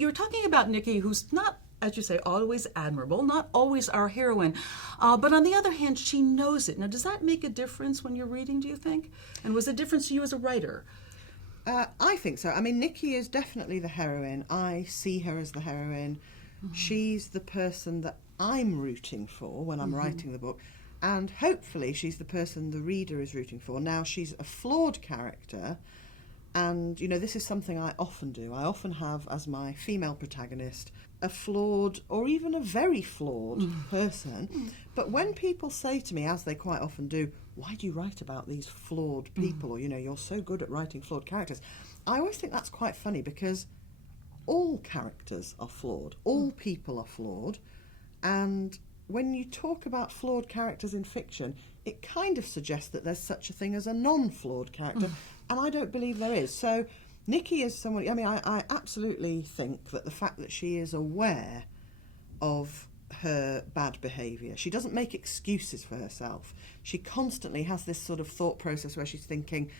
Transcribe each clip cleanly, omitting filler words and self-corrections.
you're talking about Nikki, who's not, as you say, always admirable, not always our heroine. But on the other hand, she knows it. Now, does that make a difference when you're reading, do you think? And was it a difference to you as a writer? I think so. I mean, Nikki is definitely the heroine. I see her as the heroine. She's the person that I'm rooting for when I'm writing the book. And hopefully she's the person the reader is rooting for. Now, she's a flawed character. And, you know, this is something I often do. I often have as my female protagonist a flawed or even a very flawed person. But when people say to me, as they quite often do, why do you write about these flawed people? Or, you know, you're so good at writing flawed characters. I always think that's quite funny because all characters are flawed. All people are flawed. And when you talk about flawed characters in fiction, it kind of suggests that there's such a thing as a non-flawed character. And I don't believe there is. So Nikki is someone, I mean, I absolutely think that the fact that she is aware of her bad behaviour, she doesn't make excuses for herself. She constantly has this sort of thought process where she's thinking,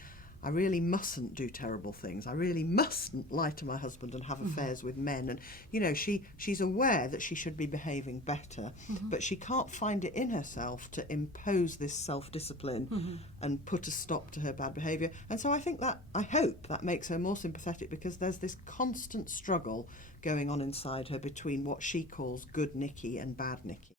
I really mustn't do terrible things. I really mustn't lie to my husband and have affairs with men. And, you know, she's aware that she should be behaving better, but she can't find it in herself to impose this self-discipline and put a stop to her bad behaviour. And so I hope that makes her more sympathetic because there's this constant struggle going on inside her between what she calls good Nikki and bad Nikki.